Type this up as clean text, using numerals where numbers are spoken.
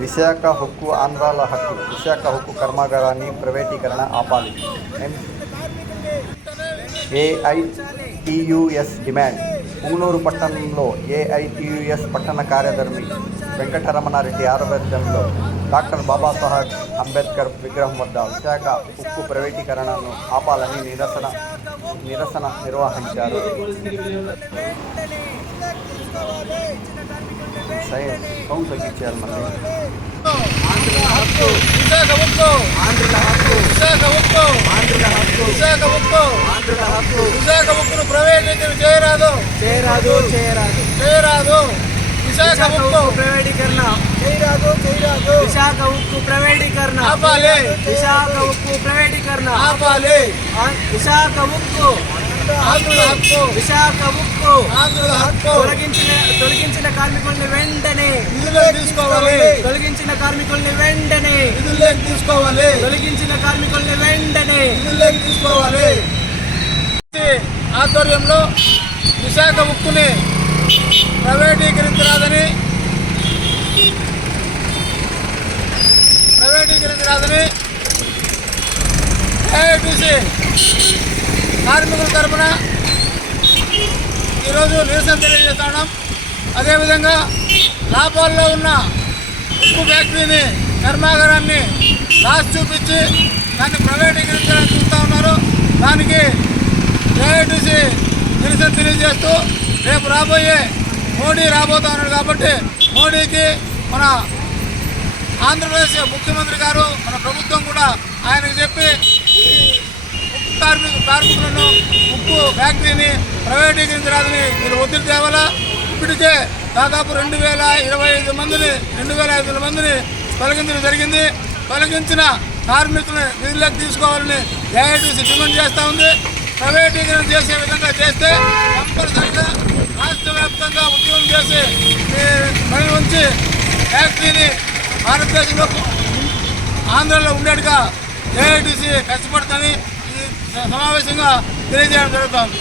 విశాఖ హక్కు ఆంధ్రాల హక్కు. విశాఖ హక్కు కర్మాగారాన్ని ప్రైవేటీకరణ ఆపాలి. ఏఐటియుఎస్ డిమాండ్. పుంగనూరు పట్టణంలో ఏఐటియుఎస్ పట్టణ కార్యదర్శి వెంకటరమణారెడ్డి ఆధ్వర్యంలో డాక్టర్ బాబాసాహెబ్ అంబేద్కర్ విగ్రహం వద్ద విశాఖ ఉక్కు ప్రైవేటీకరణను ఆపాలని నిరసన నిర్వహించారు. సౌండ్ తగ్గించారు. మళ్ళీ విశాఖ ఉక్కును ప్రైవేటీకరణ చేయరాదు. విశాఖ ఉక్కు ప్రైవేటీకరణ చేయరాదు. విశాఖ ఉక్కు ప్రైవేటీకరణ ఆపాలి. విశాఖ ఉక్కు ప్రైవేటీకరణ ఆపాలి. విశాఖ ఉక్కు ఆంధ్రుల హక్కు. విశాఖ ఉక్కు ఆంధ్రుల హక్కు. తొలగించిన కార్మికుల్ని వెంటనే విధుల్లోకి తీసుకోవాలి. తొలగించిన కార్మికుల్ని వెంటనే విధుల్లోకి తీసుకోవాలి. తొలగించిన కార్మికుల్ని వెంటనే విధుల్లోకి తీసుకోవాలి. ఆధ్వర్యంలో విశాఖ ఉక్కుని ప్రైవేటీకరించరాదని ఏఐటీసీ కార్మికుల తరఫున ఈరోజు నిరసన తెలియజేస్తున్నాం. అదేవిధంగా లాభాల్లో ఉన్న ఉక్కు ఫ్యాక్టరీని కర్మాగారాన్ని రాసి చూపించి దాన్ని ప్రైవేటీకరించాలని చూస్తూ ఉన్నారు. దానికి ఏఐటీసీ నిరసన తెలియజేస్తూ రేపు మోడీ రాబోతా ఉన్నాడు కాబట్టి మోడీకి మన ఆంధ్రప్రదేశ్ ముఖ్యమంత్రి గారు మన ప్రభుత్వం కూడా ఆయనకు చెప్పి ఈ ఉక్కు కార్మికులను ఉక్కు ఫ్యాక్టరీని ప్రైవేటీకరించరాదని మీరు ఒత్తిడి తేవాలా. ఇప్పటికే దాదాపు 2025 మందిని తొలగించడం జరిగింది. తొలగించిన కార్మికులను విధుల్లోకి తీసుకోవాలని ఏఐటీసీ డిమాండ్ చేస్తూ ఉంది. ప్రైవేటీకరణ చేసే విధంగా చేస్తే కంపల్సరిగా రాష్ట్ర వ్యాప్తంగా ఉద్యోగం చేసి పని ఉంచి ఫ్యాక్టరీని భారతదేశంలో ఆంధ్రలో ఉండేట్టుగా ఏఐటీసీ కష్టపడుతుందని ఈ సమావేశంగా తెలియజేయడం జరుగుతుంది.